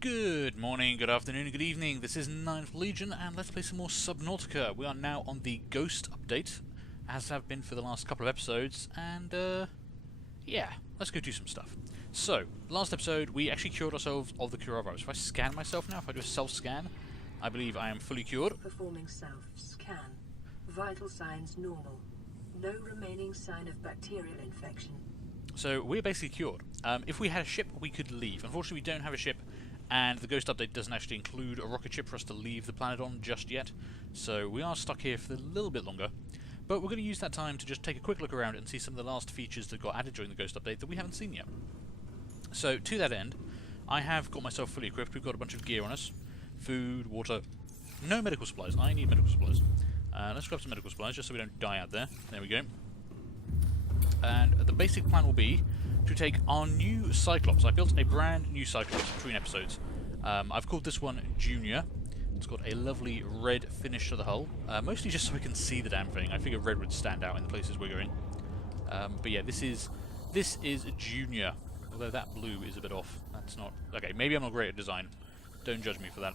Good morning, good afternoon, and good evening. This is Ninth Legion, and let's play some more Subnautica. We are now on the Ghost update, as have been for the last couple of episodes, and yeah, let's go do some stuff. So, last episode, we actually cured ourselves of the coronavirus. If I scan myself now, if I do a self-scan, I believe I am fully cured. Performing self-scan. Vital signs normal. No remaining sign of bacterial infection. So, we're basically cured. If we had a ship, we could leave. Unfortunately, we don't have a ship. And the Ghost update doesn't actually include a rocket ship for us to leave the planet on just yet, so we are stuck here for a little bit longer. But we're going to use that time to just take a quick look around and see some of the last features that got added during the Ghost update that we haven't seen yet. So, to that end, I have got myself fully equipped. We've got a bunch of gear on us. Food, water. No medical supplies. I need medical supplies. Let's grab some medical supplies just so we don't die out there. There we go. And the basic plan will be to take our new Cyclops. I built a brand new Cyclops between episodes. I've called this one Junior. It's got a lovely red finish to the hull, mostly just so we can see the damn thing. I figured red would stand out in the places we're going. But yeah, this is Junior. Although that blue is a bit off. That's not okay. Maybe I'm not great at design. Don't judge me for that.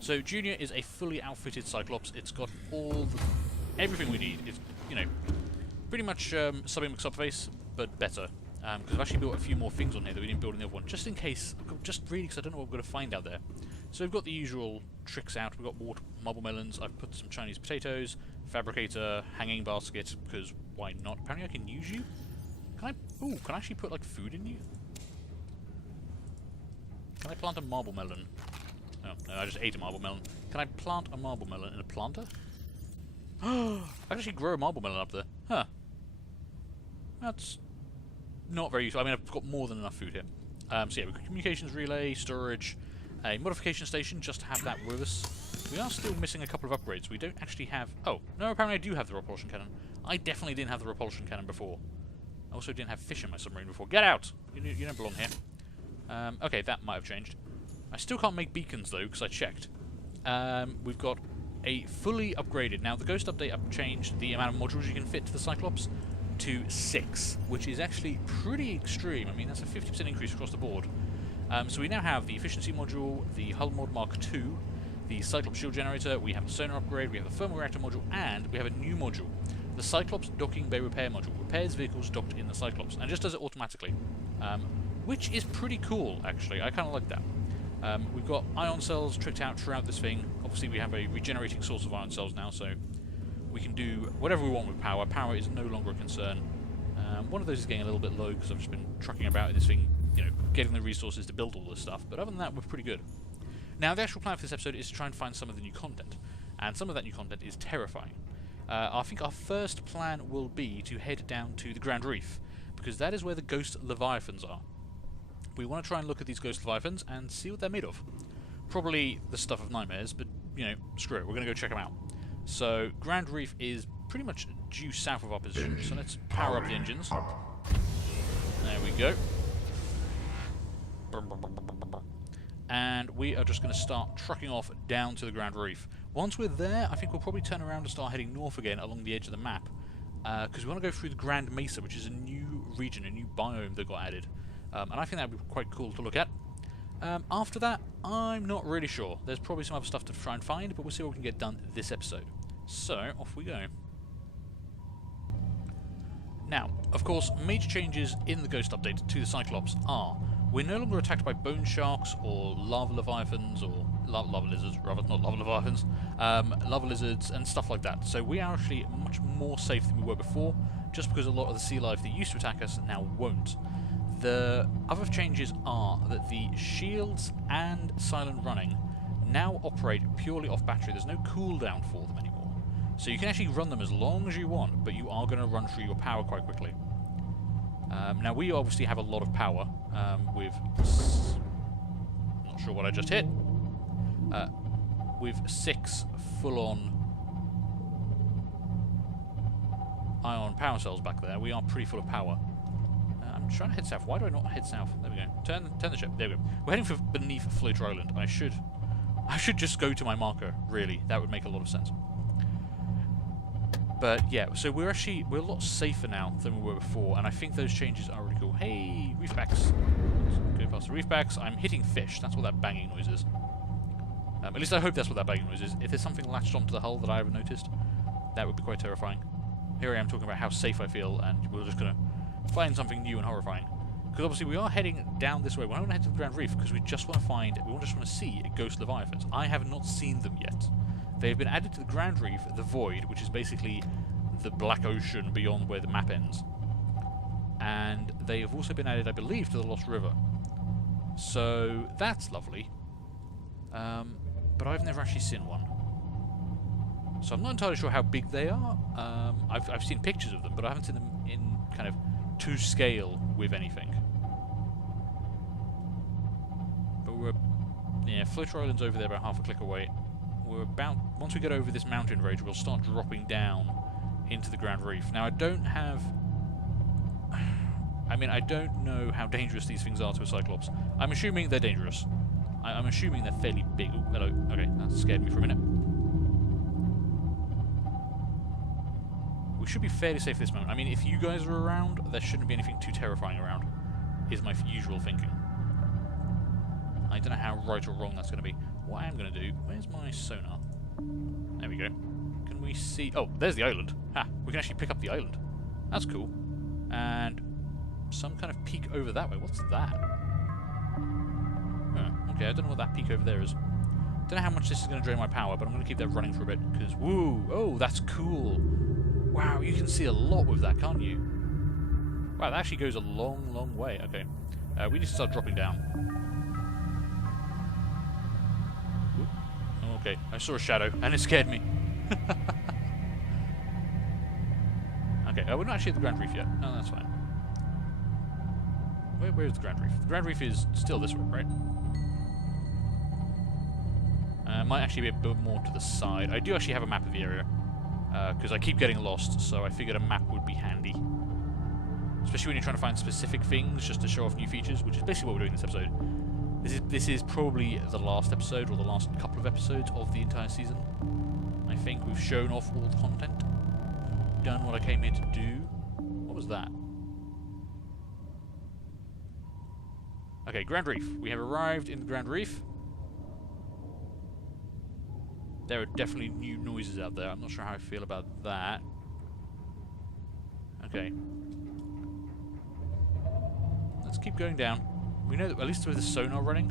So Junior is a fully outfitted Cyclops. It's got everything we need. It's pretty much Subby McSubface, but better. Because I've actually built a few more things on here that we didn't build in the other one, just in case, just really because I don't know what we're going to find out there. So we've got the usual tricks out. We've got water, marble melons. I've put some Chinese potatoes, fabricator, hanging basket, because why not? Apparently I can use you. Can I actually put like food in you? Can I plant a marble melon? Oh, no, I just ate a marble melon. Can I plant a marble melon in a planter? I can actually grow a marble melon up there. Huh. That's not very useful. I mean, I've got more than enough food here. So yeah, we've got communications relay, storage, a modification station just to have that with us. We are still missing a couple of upgrades. We don't actually have... Oh, no, apparently I do have the repulsion cannon. I definitely didn't have the repulsion cannon before. I also didn't have fish in my submarine before. Get out! You don't belong here. Okay, that might have changed. I still can't make beacons, though, because I checked. We've got a fully upgraded... Now, the Ghost update changed the amount of modules you can fit to the Cyclops to 6, which is actually pretty extreme. I mean, that's a 50% increase across the board. So we now have the efficiency module, the hull mod Mark II, the Cyclops shield generator, we have a sonar upgrade, we have the thermal reactor module, and we have a new module, the Cyclops docking bay repair module. Repairs vehicles docked in the Cyclops, and just does it automatically, which is pretty cool, actually. I kind of like that. We've got ion cells tricked out throughout this thing. Obviously, we have a regenerating source of ion cells now, so we can do whatever we want with power. Power is no longer a concern. One of those is getting a little bit low because I've just been trucking about in this thing, getting the resources to build all this stuff. But other than that, we're pretty good. Now, the actual plan for this episode is to try and find some of the new content. And some of that new content is terrifying. I think our first plan will be to head down to the Grand Reef, because that is where the Ghost Leviathans are. We want to try and look at these Ghost Leviathans and see what they're made of. Probably the stuff of nightmares, but, screw it. We're going to go check them out. So, Grand Reef is pretty much due south of our position, so let's power up the engines. There we go. And we are just going to start trucking off down to the Grand Reef. Once we're there, I think we'll probably turn around and start heading north again along the edge of the map. Because we want to go through the Grand Mesa, which is a new region, a new biome that got added. And I think that would be quite cool to look at. After that, I'm not really sure. There's probably some other stuff to try and find, but we'll see what we can get done this episode. So, off we go. Now, of course, major changes in the Ghost update to the Cyclops are we're no longer attacked by bone sharks or lava leviathans or lava lizards, rather, not lava leviathans, lava lizards and stuff like that. So we are actually much more safe than we were before, just because a lot of the sea life that used to attack us now won't. The other changes are that the shields and silent running now operate purely off battery. There's no cooldown for them anymore. So you can actually run them as long as you want, but you are going to run through your power quite quickly. Now we obviously have a lot of power with... not sure what I just hit. With 6 full-on ion power cells back there, we are pretty full of power. I'm trying to head south. Why do I not head south? There we go. Turn the ship. There we go. We're heading for beneath Floater Island. I should just go to my marker, really. That would make a lot of sense. But yeah, so we're a lot safer now than we were before, and I think those changes are really cool. Hey, reefbacks. Go past the reefbacks. I'm hitting fish. That's what that banging noise is. At least I hope that's what that banging noise is. If there's something latched onto the hull that I haven't noticed, that would be quite terrifying. Here I am talking about how safe I feel, and we're just going to find something new and horrifying. Because obviously we are heading down this way. We're not going to head to the Grand Reef because we just want to see ghost leviathans. I have not seen them yet. They've been added to the Grand Reef, the Void, which is basically the black ocean beyond where the map ends. And they have also been added, I believe, to the Lost River. So that's lovely. But I've never actually seen one. So I'm not entirely sure how big they are. I've seen pictures of them, but I haven't seen them in kind of to scale with anything. But Floater Island's over there about half a click away. Once we get over this mountain range, we'll start dropping down into the Grand Reef. Now I don't know how dangerous these things are to a Cyclops. I'm assuming they're dangerous. I'm assuming they're fairly big. Oh, hello. Okay, that scared me for a minute. We should be fairly safe at this moment. I mean, if you guys are around, there shouldn't be anything too terrifying around, is my usual thinking. I don't know how right or wrong that's going to be. What I am going to do... Where's my sonar? There we go. Can we see... Oh, there's the island. Ha! We can actually pick up the island. That's cool. And some kind of peak over that way. What's that? Oh, okay, I don't know what that peak over there is. Don't know how much this is going to drain my power, but I'm going to keep that running for a bit, because... Woo! Oh, that's cool! Wow, you can see a lot with that, can't you? Wow, that actually goes a long, long way. Okay. We need to start dropping down. Ooh. Okay, I saw a shadow, and it scared me. Okay, we're not actually at the Grand Reef yet. No, that's fine. Where's the Grand Reef? The Grand Reef is still this way, right? Might actually be a bit more to the side. I do actually have a map of the area. Because I keep getting lost, so I figured a map would be handy. Especially when you're trying to find specific things, just to show off new features, which is basically what we're doing in this episode. This is probably the last episode, or the last couple of episodes of the entire season. I think we've shown off all the content. Done what I came here to do. What was that? Okay, Grand Reef. We have arrived in the Grand Reef. There are definitely new noises out there. I'm not sure how I feel about that. Okay. Let's keep going down. We know that at least with the sonar running,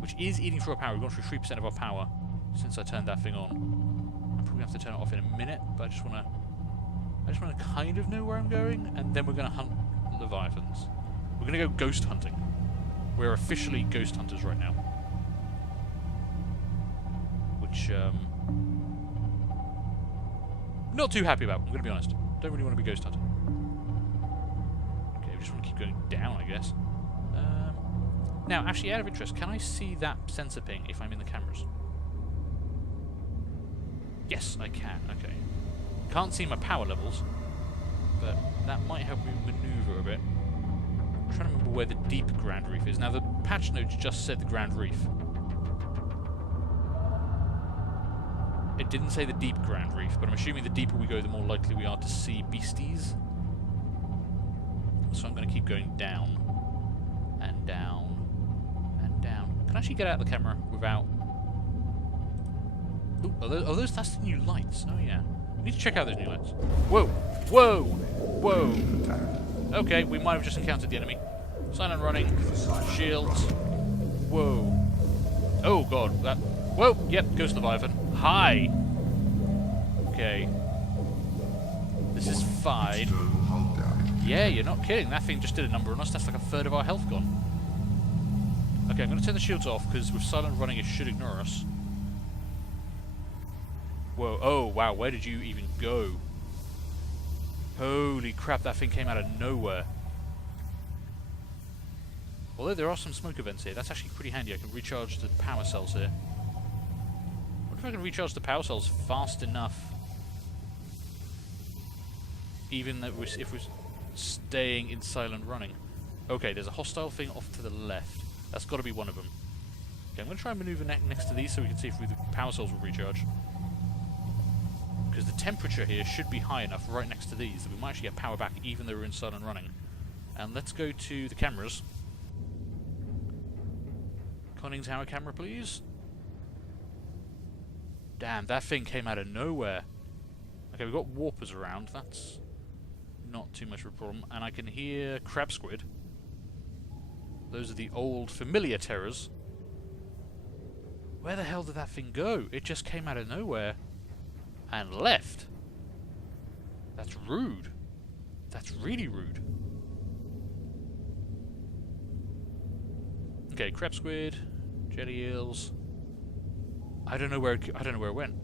which is eating through our power. We've gone through 3% of our power since I turned that thing on. I'm probably going to have to turn it off in a minute, but I just want to kind of know where I'm going, and then we're going to hunt leviathans. We're going to go ghost hunting. We're officially ghost hunters right now. Which, not too happy about, I'm going to be honest. Don't really want to be ghost hunting. Okay, we just want to keep going down, I guess. Now, actually, out of interest, can I see that sensor ping if I'm in the cameras? Yes, I can, okay. Can't see my power levels, but that might help me maneuver a bit. I'm trying to remember where the deep Grand Reef is. Now, the patch notes just said the Grand Reef. It didn't say the deep Grand Reef, but I'm assuming the deeper we go, the more likely we are to see beasties. So I'm going to keep going down, and down, and down. Can I actually get out of the camera without... Ooh, that's the new lights. Oh, yeah. We need to check out those new lights. Whoa! Whoa! Whoa! Okay, we might have just encountered the enemy. Silent running. Shields. Whoa. Oh, God. That... Whoa! Yep, Ghost Leviathan. Hi! Okay. This is fine. Yeah, you're not kidding. That thing just did a number on us. That's like a third of our health gone. Okay, I'm going to turn the shields off, because with silent running it should ignore us. Whoa, oh wow, where did you even go? Holy crap, that thing came out of nowhere. Although there are some smoke events here, that's actually pretty handy. I can recharge the power cells here. I wonder if I can recharge the power cells fast enough. Even that if we're staying in silent running. Okay, there's a hostile thing off to the left. That's got to be one of them. Okay, I'm going to try and maneuver next to these so we can see if the power cells will recharge. because the temperature here should be high enough right next to these that we might actually get power back even though we're inside and running. And let's go to the cameras. Conning tower camera, please. Damn, that thing came out of nowhere. Okay, we've got warpers around. That's not too much of a problem. And I can hear crab squid. Those are the old familiar terrors. Where the hell did that thing go? It just came out of nowhere and left. That's rude. That's really rude. Okay, crab squid, jelly eels. I don't know where it went.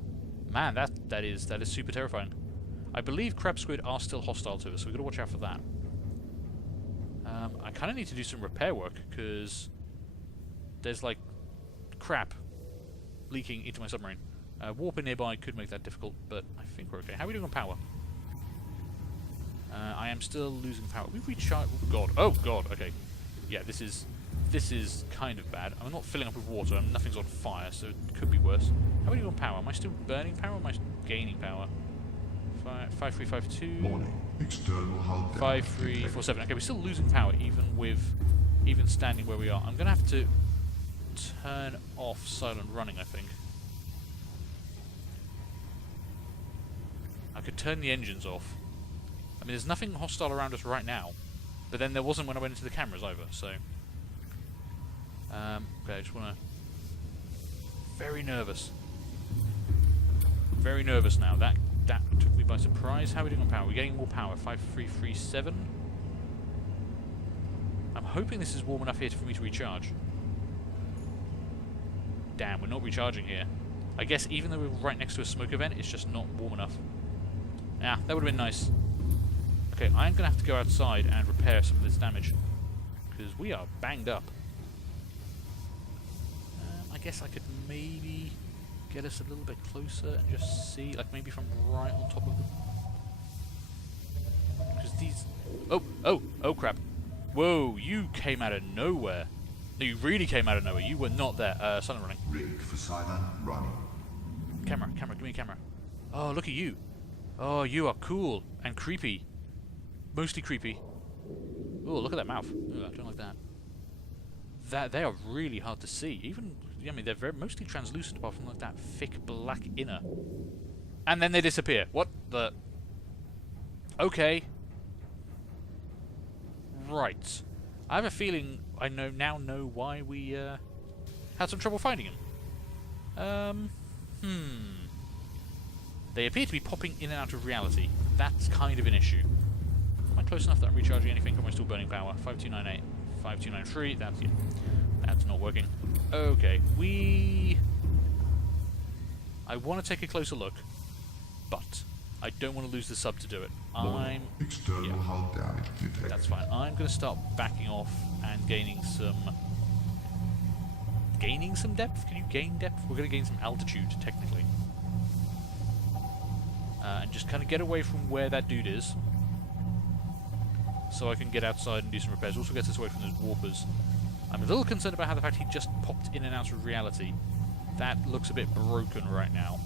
Man, that is super terrifying. I believe crab squid are still hostile to us, so we've got to watch out for that. I kind of need to do some repair work because there's like crap leaking into my submarine. Warping nearby could make that difficult, but I think we're okay. How are we doing on power? I am still losing power. We've recharged. Oh god. Oh god. Okay. Yeah, this is kind of bad. I'm not filling up with water. Nothing's on fire, so it could be worse. How are we doing on power? Am I still burning power or am I gaining power? 5352. Morning. External hull 5347. Okay, we're still losing power even standing where we are. I'm gonna have to turn off silent running, I think. I could turn the engines off. I mean, there's nothing hostile around us right now, but then there wasn't when I went into the cameras either, so... okay, I just wanna... Very nervous. Very nervous now. That took me by surprise. How are we doing on power? We're getting more power. 5337. I'm hoping this is warm enough here for me to recharge. Damn, we're not recharging here. I guess even though we're right next to a smoke event, it's just not warm enough. Yeah, that would have been nice. Okay, I'm going to have to go outside and repair some of this damage. Because we are banged up. I guess I could maybe get us a little bit closer and just see, like maybe from right on top of them. Because these... Oh crap. Whoa, you came out of nowhere. No, you really came out of nowhere. You were not there. Silent running. Rig for silent running. Camera, give me a camera. Oh, look at you. Oh, you are cool and creepy. Mostly creepy. Oh, look at that mouth. Ooh, I don't like that. They are really hard to see. Even, I mean, they're mostly translucent apart from like that thick black inner. And then they disappear. What the? Okay. Right. I have a feeling I now know why we had some trouble finding him. They appear to be popping in and out of reality. That's kind of an issue. Am I close enough that I'm recharging anything, or am I still burning power? 5298, 5293, that's not working. Okay, I want to take a closer look, but I don't want to lose the sub to do it. External hull damage detected. That's fine. I'm going to start backing off and gaining some depth? Can you gain depth? We're going to gain some altitude, technically. And just kind of get away from where that dude is, so I can get outside and do some repairs. Also gets us away from those warpers. I'm a little concerned about how the fact he just popped in and out of reality. That looks a bit broken right now.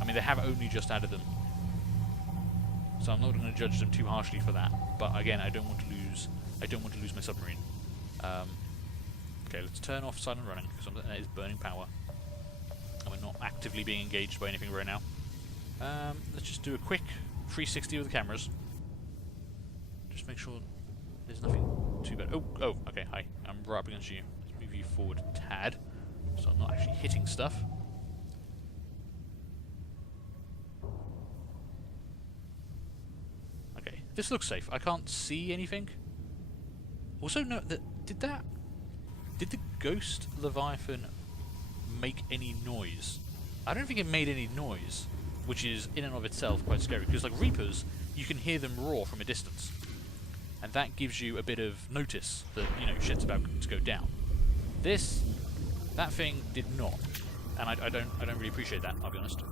I mean, they have only just added them, so I'm not going to judge them too harshly for that. But again, I don't want to lose my submarine. Okay, let's turn off silent running because that is burning power, and we're not actively being engaged by anything right now. Let's just do a quick 360 with the cameras. Just make sure there's nothing too bad. Oh, okay, hi. I'm right up against you. Let's move you forward a tad, so I'm not actually hitting stuff. Okay, this looks safe. I can't see anything. Also, no, did the ghost Leviathan make any noise? I don't think it made any noise, which is in and of itself quite scary, because like Reapers, you can hear them roar from a distance, and that gives you a bit of notice that, you know, shit's about to go down. That thing did not, and I don't really appreciate that, I'll be honest.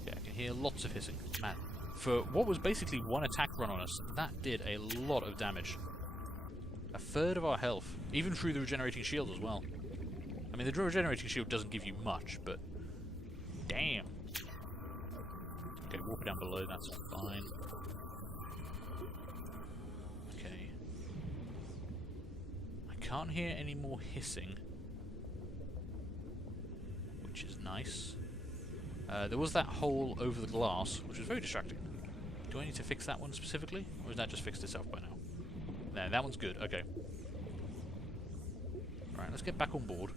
Okay, I can hear lots of hissing. Man, for what was basically one attack run on us, that did a lot of damage. A third of our health, even through the regenerating shield as well. I mean, the regenerating shield doesn't give you much, but Damn. Okay, walk down below, that's fine. Okay. I can't hear any more hissing, which is nice. There was that hole over the glass, which was very distracting. Do I need to fix that one specifically, or has that just fixed itself by now? No, that one's good. Okay. Right, let's get back on board.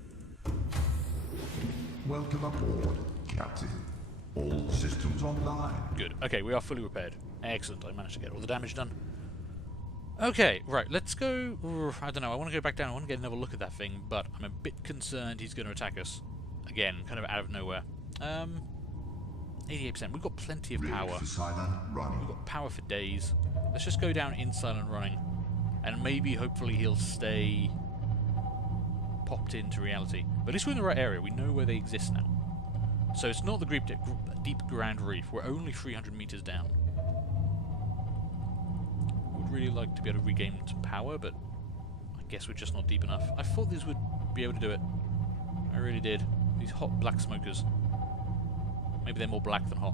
Welcome aboard, Captain. All systems online. Good. Okay, we are fully repaired. Excellent. I managed to get all the damage done. Okay, right, let's go... I don't know, I want to go back down. I want to get another look at that thing, but I'm a bit concerned he's going to attack us. Again, kind of out of nowhere. 88%. We've got plenty of power. For silent running. We've got power for days. Let's just go down in silent running. And maybe, hopefully, he'll stay popped into reality. But at least we're in the right area. We know where they exist now. So it's not the deep Grand Reef. We're only 300 meters down. Would really like to be able to regain some power, but I guess we're just not deep enough. I thought these would be able to do it. I really did. These hot black smokers. Maybe they're more black than hot.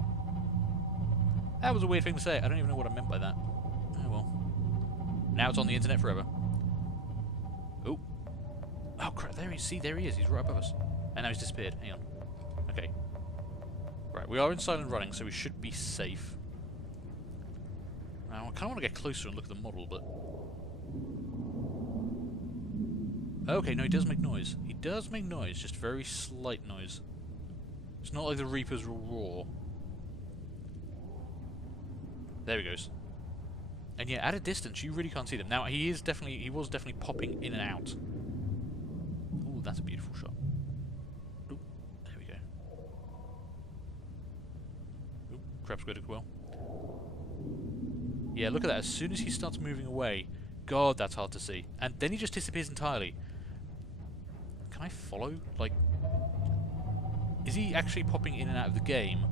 That was a weird thing to say. I don't even know what I meant by that. Oh well. Now it's on the internet forever. Oh. Oh crap, there he is. See, there he is. He's right above us. And now he's disappeared. Hang on. Okay. Right, we are in silent running, so we should be safe. Now, I kind of want to get closer and look at the model, but... Okay, no, he does make noise. He does make noise, just very slight noise. It's not like the Reapers will roar. There he goes. And yeah, at a distance, you really can't see them. Now, he was definitely popping in and out. Ooh, that's a beautiful shot. Ooh, there we go. Ooh, crab's good as well. Yeah, look at that. As soon as he starts moving away, God, that's hard to see. And then he just disappears entirely. Can I follow? Like... Is he actually popping in and out of the game,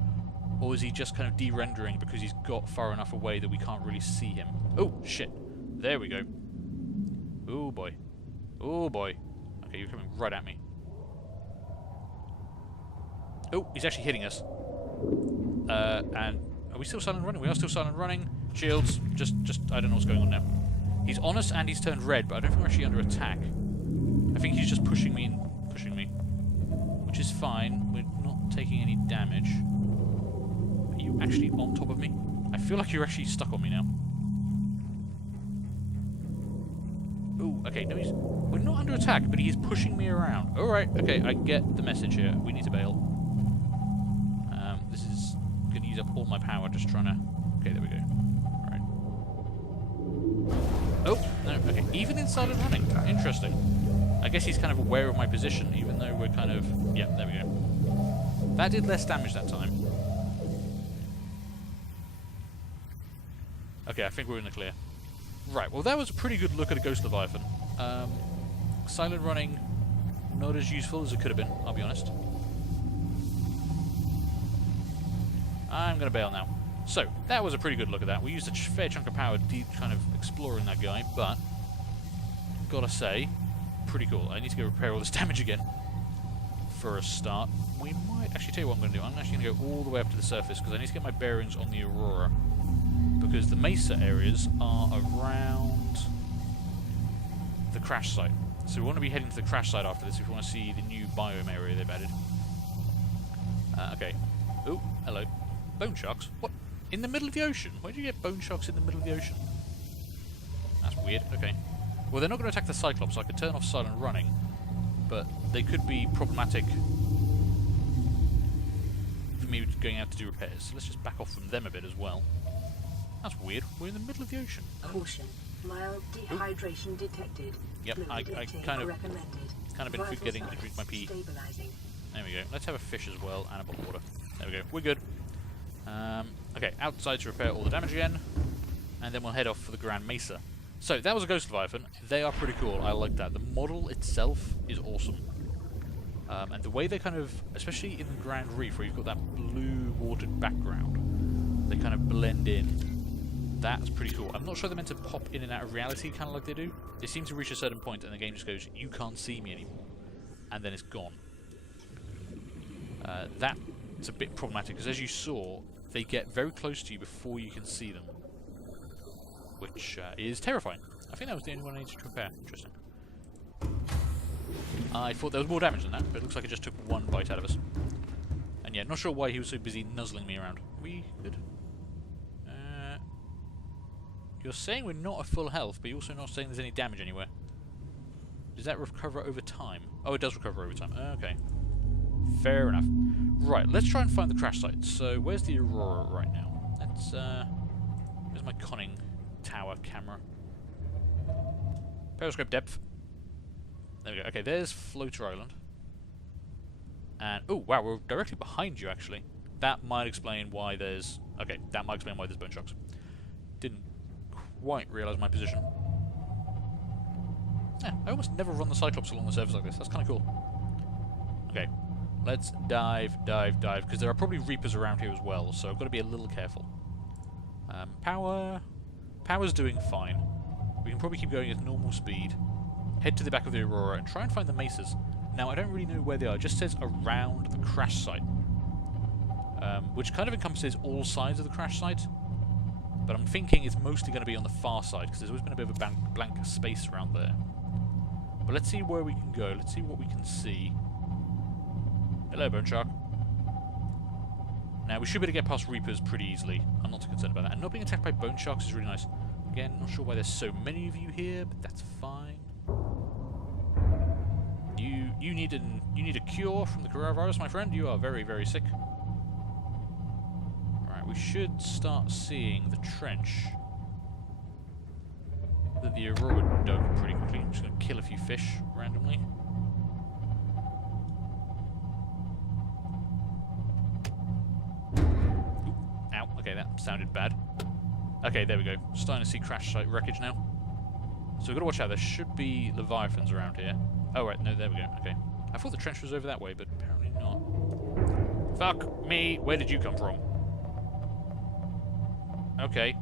or is he just kind of de-rendering because he's got far enough away that we can't really see him? Oh, shit. There we go. Oh, boy. Oh, boy. Okay, you're coming right at me. Oh, he's actually hitting us. And are we still silent running? We are still silent running. Shields. Just, I don't know what's going on now. He's on us and he's turned red, but I don't think we're actually under attack. I think he's just pushing me and pushing me. Which is fine, we're not taking any damage. Are you actually on top of me? I feel like you're actually stuck on me now. Ooh, okay, no, we're not under attack, but he's pushing me around. Alright, okay, I get the message here. We need to bail. This is going to use up all my power just trying to... Okay, there we go. Alright. Oh, no, okay, even in silent running. Interesting. I guess he's kind of aware of my position, even though we're kind of... Yeah, there we go. That did less damage that time. Okay, I think we're in the clear. Right, well that was a pretty good look at a Ghost Leviathan. Silent running, not as useful as it could have been, I'll be honest. I'm going to bail now. So, that was a pretty good look at that. We used a fair chunk of power kind of exploring that guy, but... Gotta say... Pretty cool. I need to go repair all this damage again for a start. We might actually tell you what I'm going to do. I'm actually going to go all the way up to the surface because I need to get my bearings on the Aurora, because the mesa areas are around the crash site. So we want to be heading to the crash site after this if we want to see the new biome area they've added. Okay. Oh, hello. Bone sharks? What? In the middle of the ocean? Where do you get bone sharks in the middle of the ocean? That's weird. Okay. Well, they're not going to attack the Cyclops, so I could turn off silent running, but they could be problematic for me going out to do repairs. So let's just back off from them a bit as well. That's weird. We're in the middle of the ocean. Caution. Mild dehydration detected. Yep, I kind of been forgetting to drink my pee. There we go. Let's have a fish as well and a bottle of water. There we go. We're good. Okay, outside to repair all the damage again, and then we'll head off for the Grand Mesa. So, that was a Ghost Leviathan. They are pretty cool. I like that. The model itself is awesome. And the way they kind of, especially in the Grand Reef, where you've got that blue watered background, they kind of blend in. That's pretty cool. I'm not sure they're meant to pop in and out of reality, kind of like they do. They seem to reach a certain point, and the game just goes, you can't see me anymore. And then it's gone. That it's a bit problematic, because as you saw, they get very close to you before you can see them. Which is terrifying. I think that was the only one I needed to repair. Interesting. I thought there was more damage than that, but it looks like it just took one bite out of us. And yeah, not sure why he was so busy nuzzling me around. We good? You're saying we're not at full health, but you're also not saying there's any damage anywhere. Does that recover over time? Oh, it does recover over time. Okay. Fair enough. Right, let's try and find the crash site. So, where's the Aurora right now? Let's, where's my conning tower camera? Periscope depth. There we go. Okay, there's Floater Island. And, oh, wow, we're directly behind you, actually. That might explain why there's... Okay, that might explain why there's bone shocks. Didn't quite realise my position. Yeah, I almost never run the Cyclops along the surface like this. That's kind of cool. Okay, let's dive, because there are probably Reapers around here as well, so I've got to be a little careful. Power's doing fine. We can probably keep going at normal speed. Head to the back of the Aurora and try and find the mesas. Now, I don't really know where they are. It just says around the crash site. Which kind of encompasses all sides of the crash site. But I'm thinking it's mostly going to be on the far side, because there's always been a bit of a blank space around there. But let's see where we can go. Let's see what we can see. Hello, Bone Shark. Now, we should be able to get past Reapers pretty easily. I'm not too concerned about that. And not being attacked by Bone Sharks is really nice. Again, not sure why there's so many of you here, but that's fine. You need a cure from the coronavirus, my friend. You are very, very sick. Alright, we should start seeing the trench that the Aurora dug pretty quickly. I'm just going to kill a few fish randomly. Ooh, ow, okay, that sounded bad. Okay, there we go. Starting to see crash site wreckage now. So we've got to watch out. There should be Leviathans around here. Oh, right, no, there we go. Okay. I thought the trench was over that way, but apparently not. Fuck me. Where did you come from? Okay.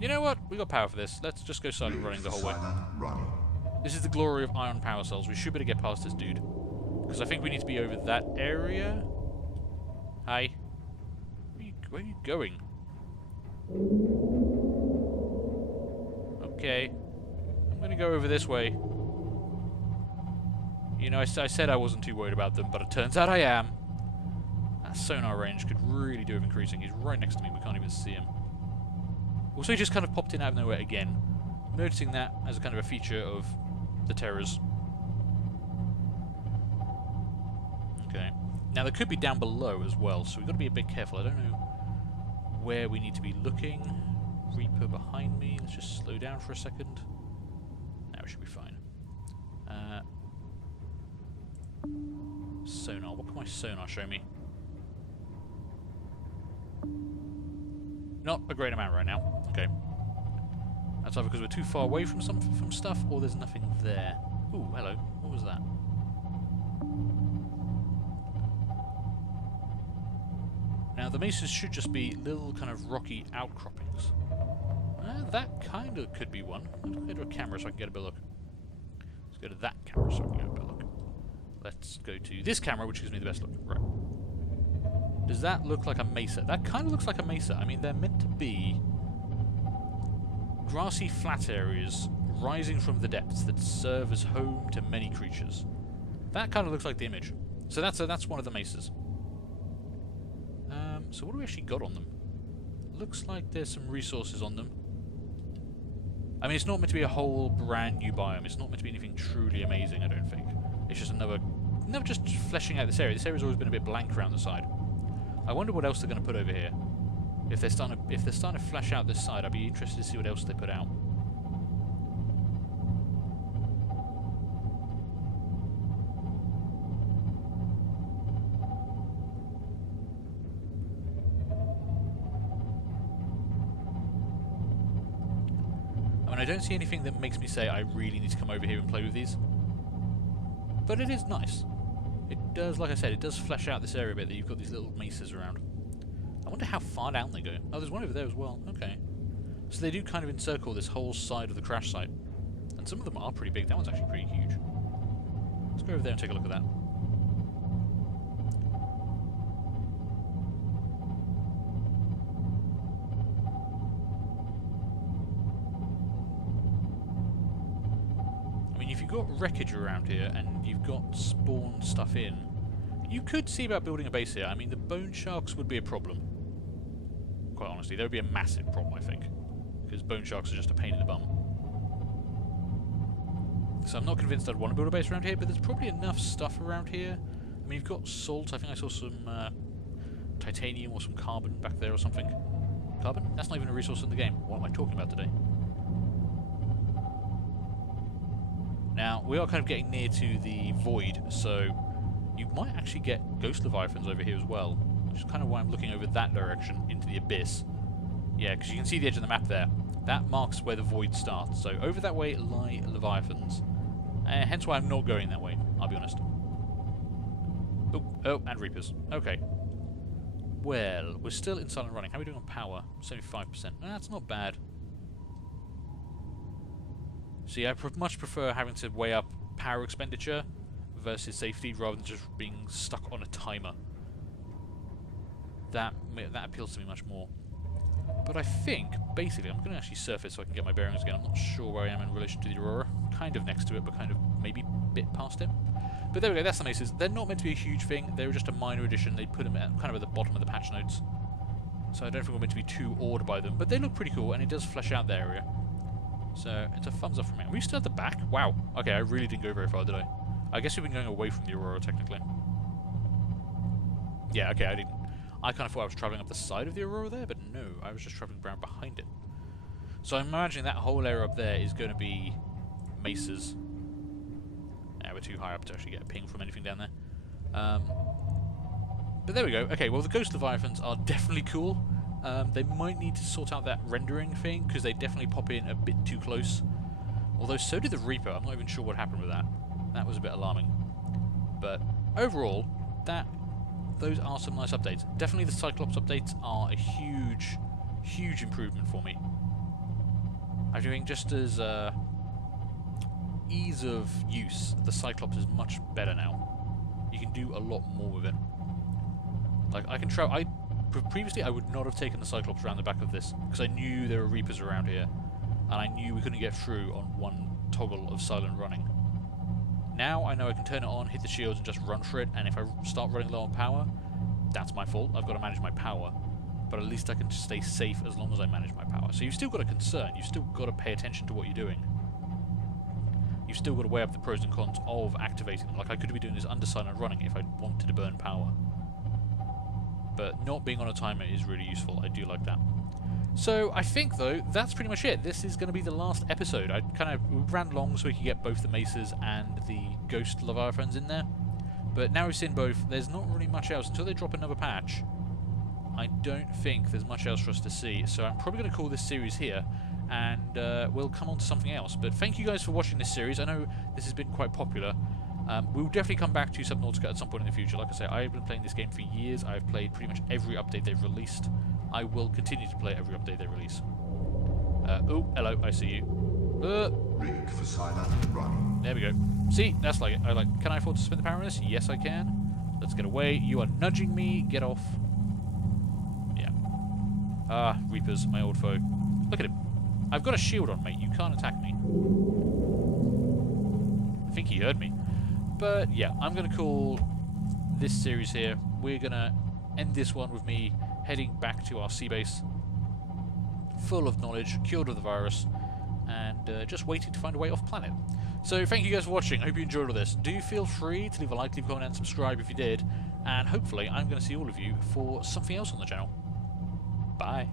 You know what? We got power for this. Let's just go silent running the whole way. This is the glory of ion power cells. We should be able to get past this dude. Because I think we need to be over that area. Hi. Where are you going? Okay. I'm going to go over this way. You know, I said I wasn't too worried about them, but it turns out I am. That sonar range could really do with increasing. He's right next to me. We can't even see him. Also, he just kind of popped in out of nowhere again. Noticing that as a kind of a feature of the Terrors. Okay. Now, there could be down below as well, so we've got to be a bit careful. I don't know where we need to be looking. Reaper behind me. Let's just slow down for a second. Now we should be fine. Sonar. What can my sonar show me? Not a great amount right now. Okay. That's either because we're too far away from stuff, or there's nothing there. Ooh, hello. What was that? Now, the mesas should just be little kind of rocky outcroppings. That kind of could be one. Let's go to a camera so I can get a better look. Let's go to that camera so I can get a better look. Let's go to this camera, which gives me the best look. Right. Does that look like a mesa? That kind of looks like a mesa. I mean, they're meant to be grassy flat areas rising from the depths that serve as home to many creatures. That kind of looks like the image. So that's one of the mesas. So what do we actually got on them? Looks like there's some resources on them. I mean, it's not meant to be a whole brand new biome. It's not meant to be anything truly amazing, I don't think. It's just another just fleshing out this area. This area's always been a bit blank around the side. I wonder what else they're going to put over here. If they're starting to flesh out this side, I'd be interested to see what else they put out. I mean, I don't see anything that makes me say I really need to come over here and play with these. But it is nice. It does, like I said, it does flesh out this area a bit that you've got these little mesas around. I wonder how far down they go. Oh, there's one over there as well. Okay. So they do kind of encircle this whole side of the crash site. And some of them are pretty big. That one's actually pretty huge. Let's go over there and take a look at that. got wreckage around here, and you've got spawn stuff in. You could see about building a base here. I mean, the bone sharks would be a problem. Quite honestly, there would be a massive problem, I think. Because bone sharks are just a pain in the bum. So I'm not convinced I'd want to build a base around here, but there's probably enough stuff around here. I mean, you've got salt. I think I saw some titanium or some carbon back there or something. Carbon? That's not even a resource in the game. What am I talking about today? Now, we are kind of getting near to the void, so you might actually get ghost leviathans over here as well, which is kind of why I'm looking over that direction into the abyss. Yeah, because you can see the edge of the map there. That marks where the void starts. So over that way lie leviathans. Hence why I'm not going that way, I'll be honest. Oh, and reapers. Okay. Well, we're still in silent running. How are we doing on power? 75%. That's not bad. See, I much prefer having to weigh up power expenditure versus safety rather than just being stuck on a timer. That appeals to me much more. But I think, basically, I'm going to actually surface so I can get my bearings again. I'm not sure where I am in relation to the Aurora. Kind of next to it, but kind of maybe a bit past it. But there we go, that's the maces. They're not meant to be a huge thing. They were just a minor addition. They put them kind of at the bottom of the patch notes. So I don't think we're meant to be too awed by them. But they look pretty cool, and it does flesh out the area. So it's a thumbs up from me. Are we still at the back? Wow. Okay, I really didn't go very far, did I? I guess we've been going away from the Aurora, technically. Yeah, okay, I didn't. I kind of thought I was travelling up the side of the Aurora there, but no, I was just travelling around behind it. So I'm imagining that whole area up there is going to be mesas. Yeah, we're too high up to actually get a ping from anything down there. But there we go. Okay, well, the Ghost Leviathans are definitely cool. They might need to sort out that rendering thing, because they definitely pop in a bit too close. Although, so did the Reaper. I'm not even sure what happened with that. That was a bit alarming. But overall, those are some nice updates. Definitely the Cyclops updates are a huge, huge improvement for me. I think just as ease of use, the Cyclops is much better now. You can do a lot more with it. Like, I can travel. Previously, I would not have taken the Cyclops around the back of this, because I knew there were Reapers around here, and I knew we couldn't get through on one toggle of silent running. Now I know I can turn it on, hit the shields, and just run for it, and if I start running low on power, that's my fault. I've got to manage my power. But at least I can stay safe as long as I manage my power. So you've still got a concern. You've still got to pay attention to what you're doing. You've still got to weigh up the pros and cons of activating them. Like, I could be doing this under silent running if I wanted to burn power. But not being on a timer is really useful. I do like that. So I think, though, that's pretty much it. This is going to be the last episode. We ran long so we could get both the Mesas and the Ghost Leviathans in there. But now we've seen both, there's not really much else. Until they drop another patch, I don't think there's much else for us to see. So I'm probably going to call this series here, and we'll come on to something else. But thank you guys for watching this series. I know this has been quite popular. We'll definitely come back to Subnautica at some point in the future. Like I say, I've been playing this game for years. I've played pretty much every update they've released. I will continue to play every update they release. Oh, hello, I see you. Rig for silent running. There we go. See, that's like it. Can I afford to spend the power on this? Yes, I can. Let's get away. You are nudging me. Get off. Yeah. Ah, Reapers, my old foe. Look at him. I've got a shield on, mate. You can't attack me. I think he heard me. But yeah, I'm going to call this series here. We're going to end this one with me heading back to our sea base, full of knowledge, cured of the virus, and just waiting to find a way off planet. So thank you guys for watching. I hope you enjoyed all this. Do feel free to leave a like, leave a comment, and subscribe if you did. And hopefully I'm going to see all of you for something else on the channel. Bye.